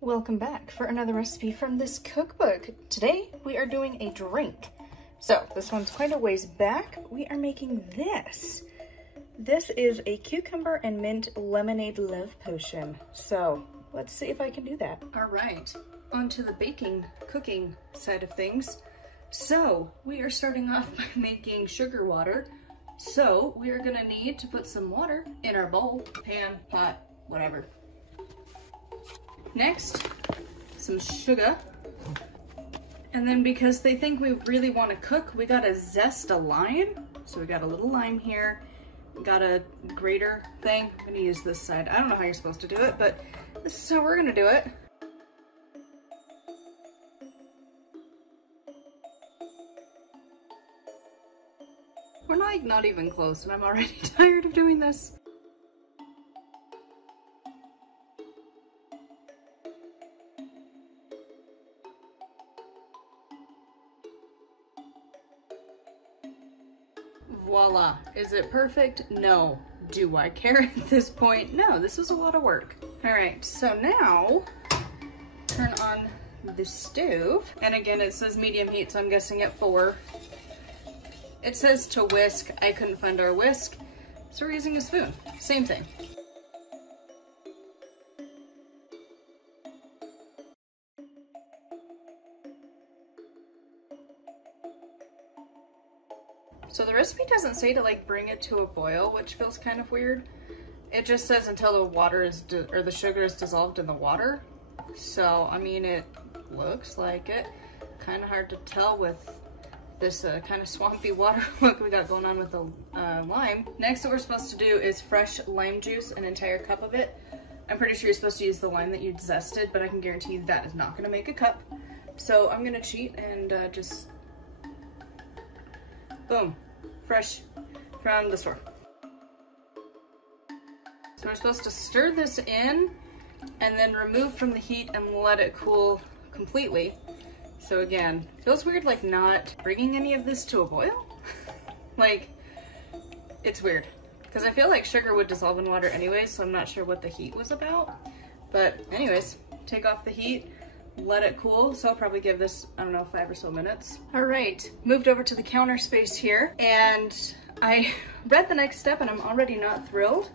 Welcome back for another recipe from this cookbook. Today we are doing a drink. So this one's quite a ways back. We are making this. This is a cucumber and mint lemonade love potion. So let's see if I can do that. All right, on to the cooking side of things. So we are starting off by making sugar water. So we are gonna need to put some water in our bowl, pan, pot, whatever. Next, some sugar. And then because they think we really want to cook, we gotta zest a lime. So we got a little lime here. We got a grater thing. I'm gonna use this side. I don't know how you're supposed to do it, but this is how we're gonna do it. We're not even close, and I'm already tired of doing this. Voila. Is it perfect? No. Do I care at this point? No, this was a lot of work. All right, so now turn on the stove. And again, it says medium heat, so I'm guessing at 4. It says to whisk. I couldn't find our whisk, so we're using a spoon. Same thing. So the recipe doesn't say to like bring it to a boil, which feels kind of weird. It just says until the water is, or the sugar is dissolved in the water. So, I mean, it looks like it. Kind of hard to tell with this kind of swampy water look we got going on with the lime. Next, what we're supposed to do is fresh lime juice, an entire cup of it. I'm pretty sure you're supposed to use the lime that you zested, but I can guarantee you that is not gonna make a cup. So I'm gonna cheat and just, boom. Fresh from the store. So we're supposed to stir this in and then remove from the heat and let it cool completely. So again, feels weird like not bringing any of this to a boil. Like, it's weird. Because I feel like sugar would dissolve in water anyway, so I'm not sure what the heat was about. But anyways, take off the heat, let it cool. So I'll probably give this, I don't know, 5 or so minutes. All right, moved over to the counter space here, and I read the next step and I'm already not thrilled.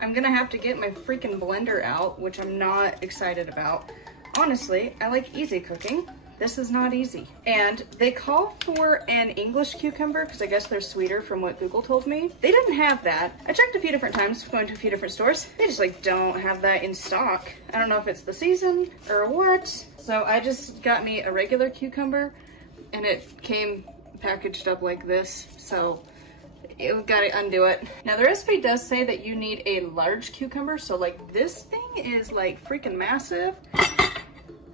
I'm gonna have to get my freaking blender out, which I'm not excited about. Honestly, I like easy cooking. This is not easy. And they call for an English cucumber because I guess they're sweeter from what Google told me. They didn't have that. I checked a few different times, going to a few different stores. They just like don't have that in stock. I don't know if it's the season or what. So I just got me a regular cucumber and it came packaged up like this. So you gotta undo it. Now the recipe does say that you need a large cucumber. So like this thing is like freaking massive.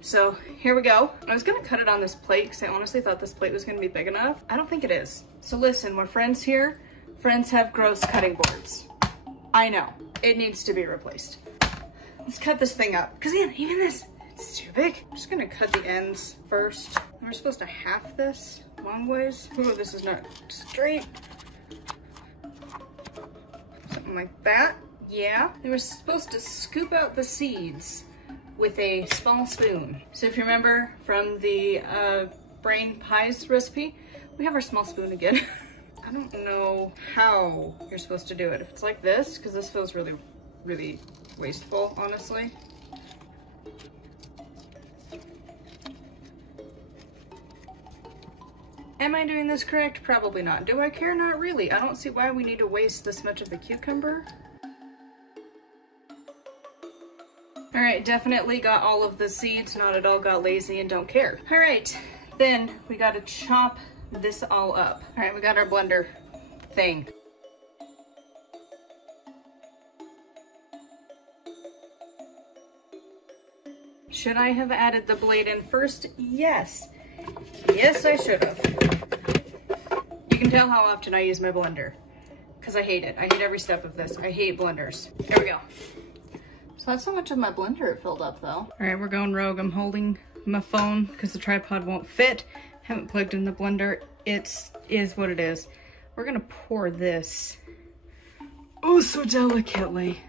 So here we go. I was gonna cut it on this plate because I honestly thought this plate was gonna be big enough. I don't think it is. So listen, we're friends here. Friends have gross cutting boards. I know, it needs to be replaced. Let's cut this thing up. Cause yeah, even this, it's too big. I'm just gonna cut the ends first. And we're supposed to half this long ways. Ooh, this is not straight. Something like that, yeah. They were supposed to scoop out the seeds with a small spoon. So if you remember from the brain pies recipe, we have our small spoon again. I don't know how you're supposed to do it. If it's like this, because this feels really, really wasteful, honestly. Am I doing this correct? Probably not. Do I care? Not really. I don't see why we need to waste this much of the cucumber. All right, definitely got all of the seeds, not at all got lazy and don't care. All right, then we gotta chop this all up. All right, we got our blender thing. Should I have added the blade in first? Yes. Yes, I should have. You can tell how often I use my blender because I hate it. I hate every step of this. I hate blenders. There we go. So that's how much of my blender it filled up though. All right, we're going rogue. I'm holding my phone because the tripod won't fit. Haven't plugged in the blender. It is what it is. We're gonna pour this, oh so delicately,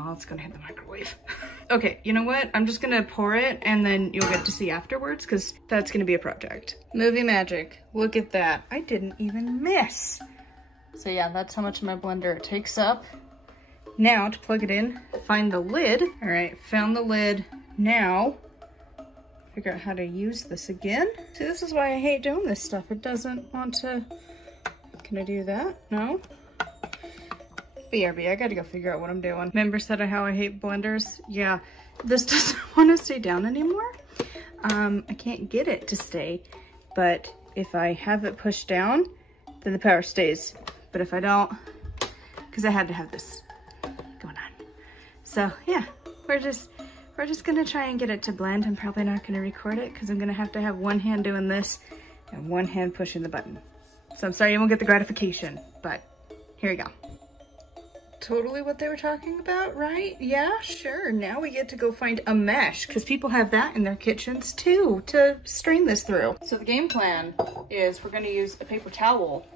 Oh, it's gonna hit the microwave. Okay, you know what? I'm just gonna pour it and then you'll get to see afterwards because that's gonna be a project. Movie magic. Look at that. I didn't even miss. So yeah, that's how much of my blender it takes up. Now to plug it in, find the lid. All right, found the lid. Now, figure out how to use this again. See, this is why I hate doing this stuff. It doesn't want to, can I do that? No? BRB, I gotta go figure out what I'm doing. Remember said how I hate blenders? Yeah, this doesn't want to stay down anymore. I can't get it to stay, but if I have it pushed down, then the power stays. But if I don't, because I had to have this going on. So yeah, we're just gonna try and get it to blend. I'm probably not gonna record it because I'm gonna have to have one hand doing this and one hand pushing the button. So I'm sorry you won't get the gratification, but here you go. Totally what they were talking about, right? Yeah, sure. Now we get to go find a mesh because people have that in their kitchens too to strain this through. So the game plan is we're gonna use a paper towel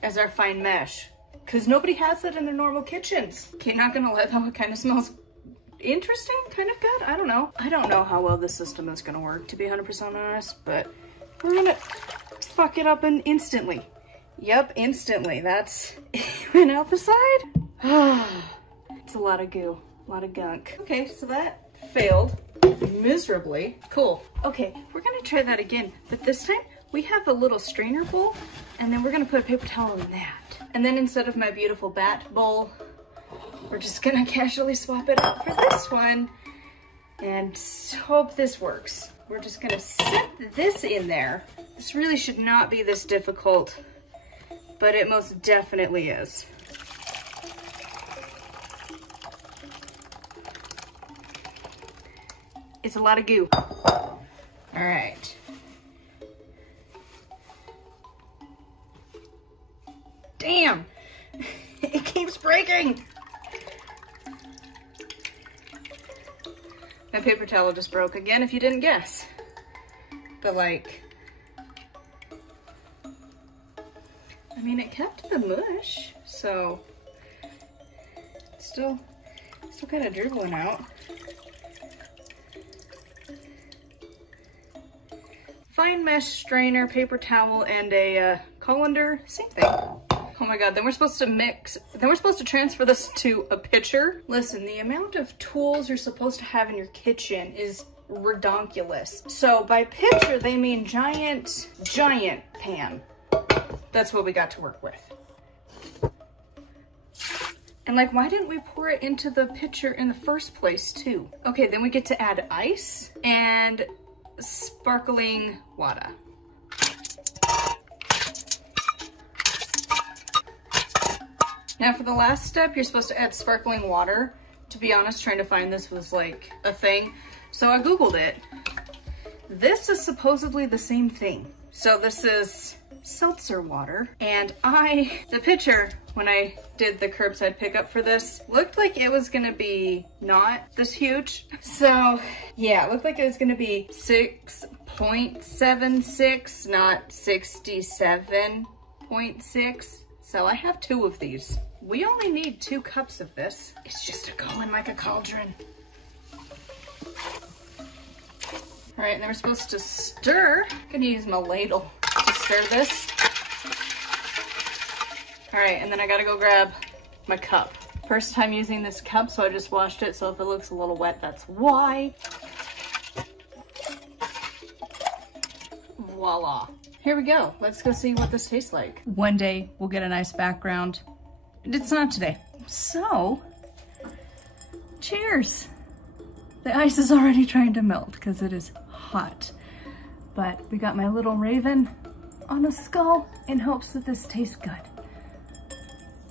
as our fine mesh because nobody has that in their normal kitchens. Okay, not gonna lie though, it kind of smells interesting, kind of good. I don't know. I don't know how well this system is gonna work, to be 100% honest, but we're gonna fuck it up and instantly. Yep, instantly. That's, it went out the side. It's a lot of goo, a lot of gunk. Okay, so that failed miserably. Cool. Okay, we're gonna try that again, but this time we have a little strainer bowl and then we're gonna put a paper towel in that. And then instead of my beautiful bat bowl, we're just gonna casually swap it out for this one and hope this works. We're just gonna set this in there. This really should not be this difficult, but it most definitely is. It's a lot of goo. All right. Damn, it keeps breaking. My paper towel just broke again, if you didn't guess. But like, I mean, it kept the mush, so still kind of dribbling out. Fine mesh strainer, paper towel, and a colander, same thing. Oh my God, then we're supposed to transfer this to a pitcher. Listen, the amount of tools you're supposed to have in your kitchen is redonkulous. So by pitcher, they mean giant pan. That's what we got to work with. And like, why didn't we pour it into the pitcher in the first place too? Okay, then we get to add ice and sparkling water. Now for the last step, you're supposed to add sparkling water. To be honest, trying to find this was like a thing. So I Googled it. This is supposedly the same thing. So this is seltzer water. And the picture, when I did the curbside pickup for this, looked like it was gonna be not this huge. So yeah, it looked like it was gonna be 6.76, not 67.6. So I have 2 of these. We only need 2 cups of this. It's just to go in like a cauldron. All right, and then we're supposed to stir. I'm gonna use my ladle to stir this. All right, and then I gotta go grab my cup. First time using this cup, so I just washed it, so if it looks a little wet, that's why. Voila. Here we go. Let's go see what this tastes like. One day we'll get a nice background. It's not today. So, cheers. The ice is already trying to melt because it is hot. But we got my little raven on a skull in hopes that this tastes good.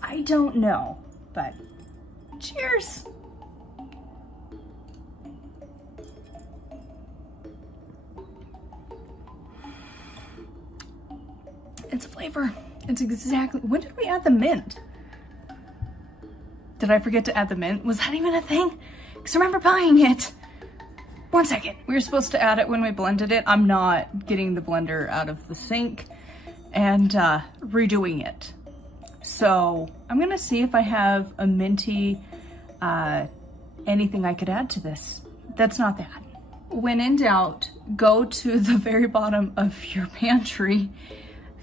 I don't know, but cheers. It's flavor. It's exactly, when did we add the mint? Did I forget to add the mint? Was that even a thing? Because I remember buying it. 1 second. We were supposed to add it when we blended it. I'm not getting the blender out of the sink and redoing it. So I'm gonna see if I have a minty anything I could add to this. That's not that. When in doubt, go to the very bottom of your pantry.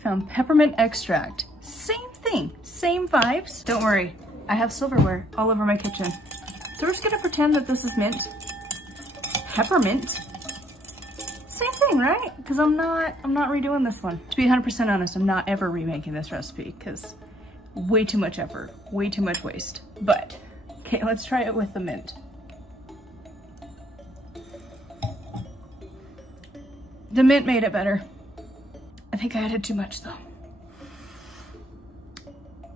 Found peppermint extract. Same thing, same vibes. Don't worry, I have silverware all over my kitchen. So we're just gonna pretend that this is mint. Peppermint. Same thing, right? Because I'm not redoing this one. To be 100% honest, I'm not ever remaking this recipe because way too much effort, way too much waste. But, okay, let's try it with the mint. The mint made it better. I think I added too much though.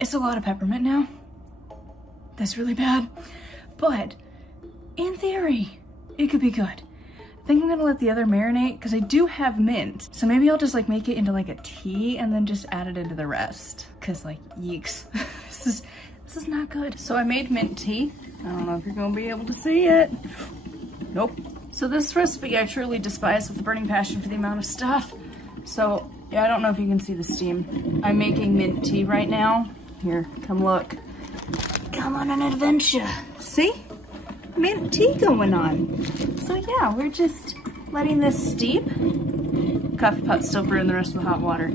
It's a lot of peppermint now. That's really bad. But in theory, it could be good. I think I'm gonna let the other marinate because I do have mint. So maybe I'll just like make it into like a tea and then just add it into the rest. Cause like, yeeks, this is not good. So I made mint tea. I don't know if you're gonna be able to see it. Nope. So this recipe I truly despise with a burning passion for the amount of stuff. So yeah, I don't know if you can see the steam. I'm making mint tea right now. Here, come look. Come on an adventure. See? Mint tea going on. So yeah, we're just letting this steep. Coffee pot's still brewing the rest of the hot water.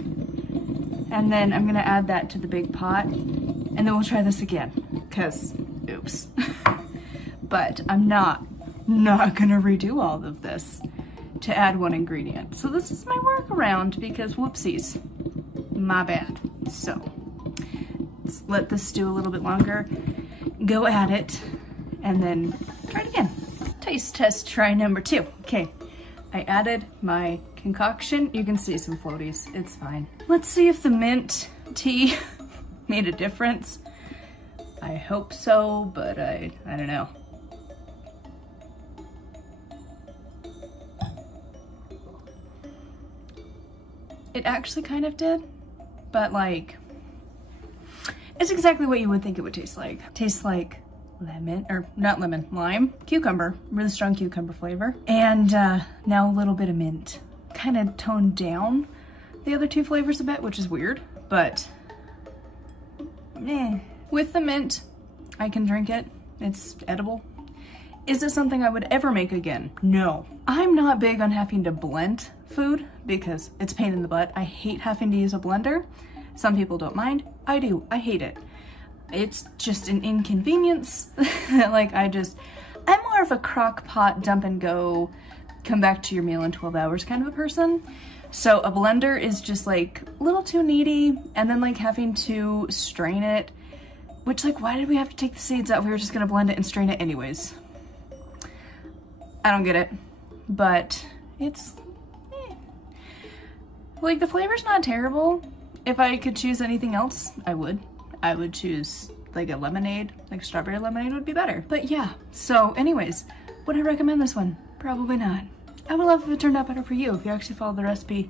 And then I'm gonna add that to the big pot and then we'll try this again, cause oops. But I'm not gonna redo all of this to add one ingredient. So this is my workaround because whoopsies, my bad. So let's let this stew a little bit longer, go at it, and then try it again. Taste test try number 2. Okay, I added my concoction. You can see some floaties, it's fine. Let's see if the mint tea made a difference. I hope so, but I don't know. It actually kind of did, but like, it's exactly what you would think it would taste like. Tastes like lemon, or not lemon, lime, cucumber, really strong cucumber flavor. And now a little bit of mint. Kind of toned down the other two flavors a bit, which is weird, but eh. With the mint, I can drink it. It's edible. Is it something I would ever make again? No. I'm not big on having to blend food because it's a pain in the butt. I hate having to use a blender. Some people don't mind. I do. I hate it. It's just an inconvenience. Like I'm more of a crock pot, dump and go, come back to your meal in 12 hours kind of a person. So a blender is just like a little too needy, and then like having to strain it, which like, why did we have to take the seeds out? We were just gonna blend it and strain it anyways. I don't get it, but it's, like the flavor's not terrible. If I could choose anything else, I would. I would choose like a lemonade, like strawberry lemonade would be better. But yeah, so anyways, would I recommend this one? Probably not. I would love if it turned out better for you, if you actually followed the recipe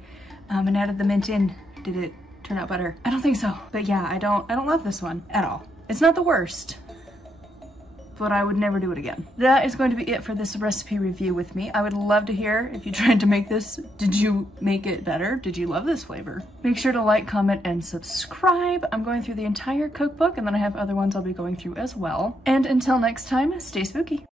and added the mint in. Did it turn out better? I don't think so. But yeah, I don't love this one at all. It's not the worst, but I would never do it again. That is going to be it for this recipe review with me. I would love to hear if you tried to make this. Did you make it better? Did you love this flavor? Make sure to like, comment, and subscribe. I'm going through the entire cookbook, and then I have other ones I'll be going through as well. And until next time, stay spooky.